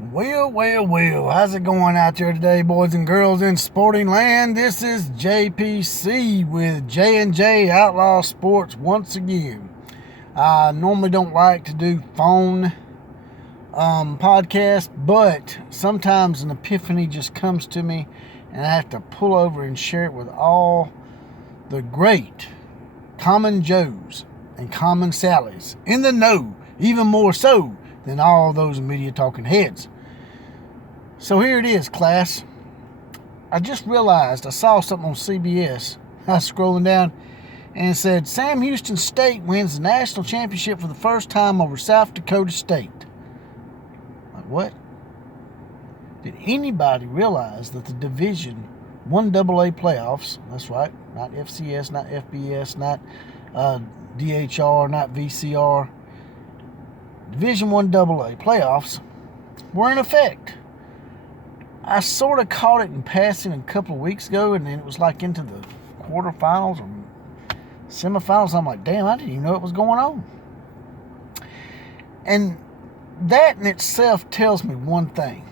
Well, how's it going out there today, boys and girls in sporting land? This is JPC with J&J Outlaw Sports once again. I normally don't like to do phone podcasts, but sometimes an epiphany just comes to me, and I have to pull over and share it with all the great Common Joes and Common Sallys in the know, even more so than all those media talking heads. So here it is, class. I just realized I saw something on CBS. I was scrolling down and it said Sam Houston State wins the national championship for the first time over South Dakota State. Like, what? Did anybody realize that the Division 1AA playoffs, that's right, not FCS, not FBS, not DHR, not VCR, Division 1AA playoffs were in effect? I sort of caught it in passing a couple of weeks ago, and then it was like into the quarterfinals or semifinals. I'm like, damn, I didn't even know what was going on. And that in itself tells me one thing.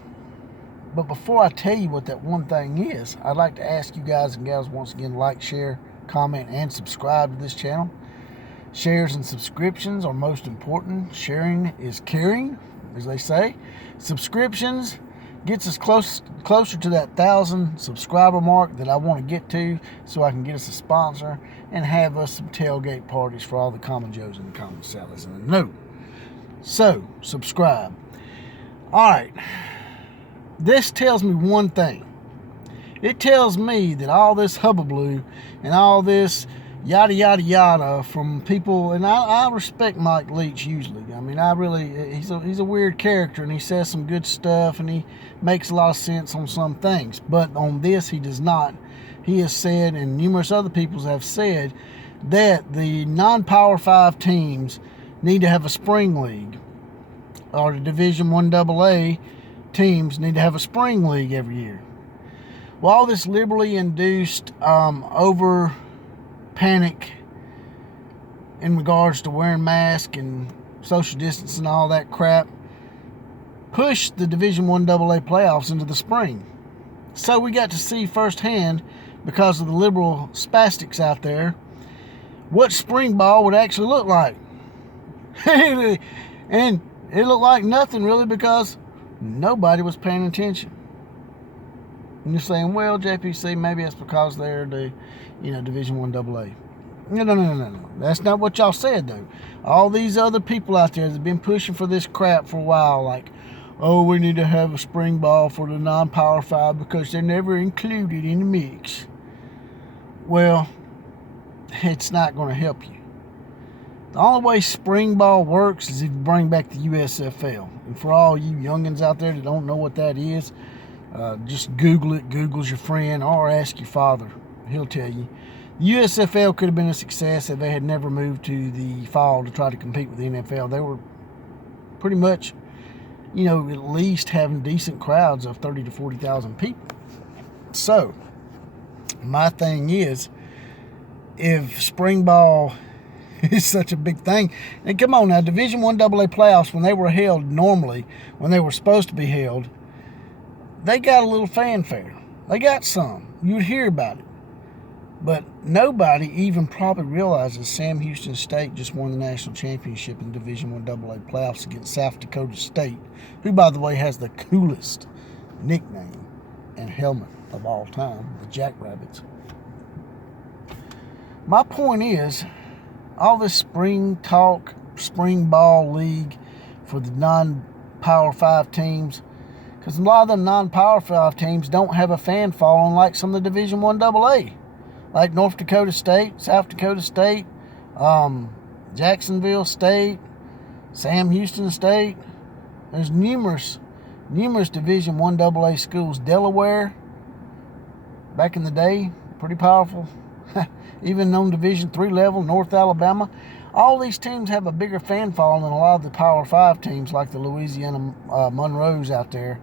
But before I tell you what that one thing is, I'd like to ask you guys and gals once again, like, share, comment, and subscribe to this channel. Shares and subscriptions are most important. Sharing is caring, as they say. Subscriptions gets us closer to that 1,000 subscriber mark that I want to get to, so I can get us a sponsor and have us some tailgate parties for all the Common Joes and the Common Sallys in the know. So, subscribe. Alright, this tells me one thing. It tells me that all this hubbubloo and all this yada yada yada from people, and I respect Mike Leach usually. I mean, he's a weird character, and he says some good stuff, and he makes a lot of sense on some things. But on this, he does not. He has said, and numerous other people have said, that the non-Power 5 teams need to have a spring league, or the Division 1AA teams need to have a spring league every year. Well, all this liberally induced over panic in regards to wearing masks and social distance and all that crap pushed the Division 1AA playoffs into the spring. So we got to see firsthand, because of the liberal spastics out there, what spring ball would actually look like. And it looked like nothing really, because nobody was paying attention. And you're saying, well, JPC, maybe that's because they're the, Division 1AA. No. That's not what y'all said, though. All these other people out there that have been pushing for this crap for a while, like, oh, we need to have a spring ball for the non-Power 5 because they're never included in the mix. Well, it's not going to help you. The only way spring ball works is if you bring back the USFL. And for all you youngins out there that don't know what that is, just Google it. Google's your friend, or ask your father. He'll tell you. The USFL could have been a success if they had never moved to the fall to try to compete with the NFL. They were pretty much, at least having decent crowds of 30 to 40,000 people. So, my thing is, if spring ball is such a big thing, and come on now, Division 1AA playoffs, when they were held normally, when they were supposed to be held, they got a little fanfare. They got some. You'd hear about it. But nobody even probably realizes Sam Houston State just won the national championship in Division 1AA playoffs against South Dakota State, who, by the way, has the coolest nickname and helmet of all time, the Jackrabbits. My point is, all this spring talk, spring ball league for the non-Power 5 teams, because a lot of them non-Power 5 teams don't have a fan following like some of the Division 1AA. Like North Dakota State, South Dakota State, Jacksonville State, Sam Houston State. There's numerous Division 1AA schools. Delaware, back in the day, pretty powerful. Even on Division 3 level, North Alabama. All these teams have a bigger fan following than a lot of the Power 5 teams, like the Louisiana Monroes out there.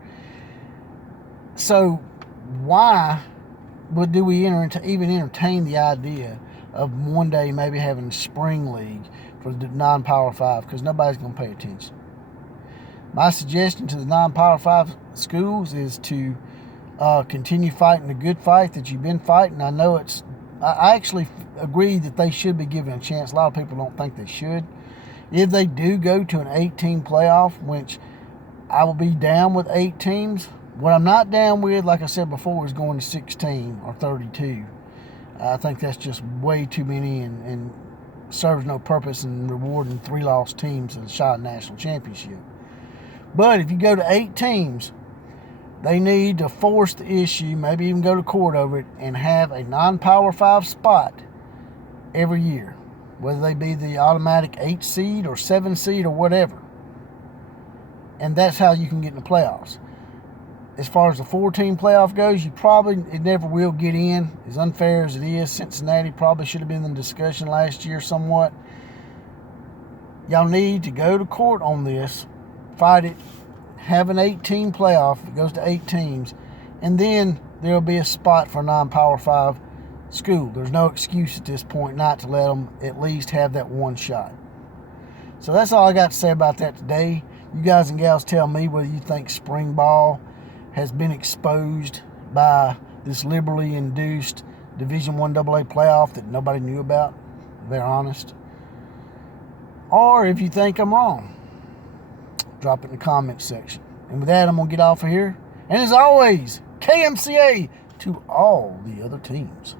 So why do we even entertain the idea of one day maybe having a spring league for the non-Power 5? Because nobody's going to pay attention. My suggestion to the non-Power 5 schools is to continue fighting the good fight that you've been fighting. I know I actually agree that they should be given a chance. A lot of people don't think they should. If they do go to an 8-team playoff, which I will be down with 8 teams. What I'm not down with, like I said before, is going to 16 or 32. I think that's just way too many and serves no purpose in rewarding 3 lost teams as a shot at national championship. But if you go to 8 teams, they need to force the issue, maybe even go to court over it, and have a non-Power 5 spot every year, whether they be the automatic 8 seed or 7 seed or whatever. And that's how you can get in the playoffs. As far as the 4-team playoff goes, it never will get in. As unfair as it is, Cincinnati probably should have been in the discussion last year somewhat. Y'all need to go to court on this, fight it, have an 8-team playoff. It goes to 8 teams, and then there'll be a spot for a non-Power 5 school. There's no excuse at this point not to let them at least have that one shot. So that's all I got to say about that today. You guys and gals tell me whether you think spring ball has been exposed by this liberally induced Division I AA playoff that nobody knew about. They're honest. Or if you think I'm wrong, drop it in the comments section. And with that, I'm going to get off of here. And as always, KMCA to all the other teams.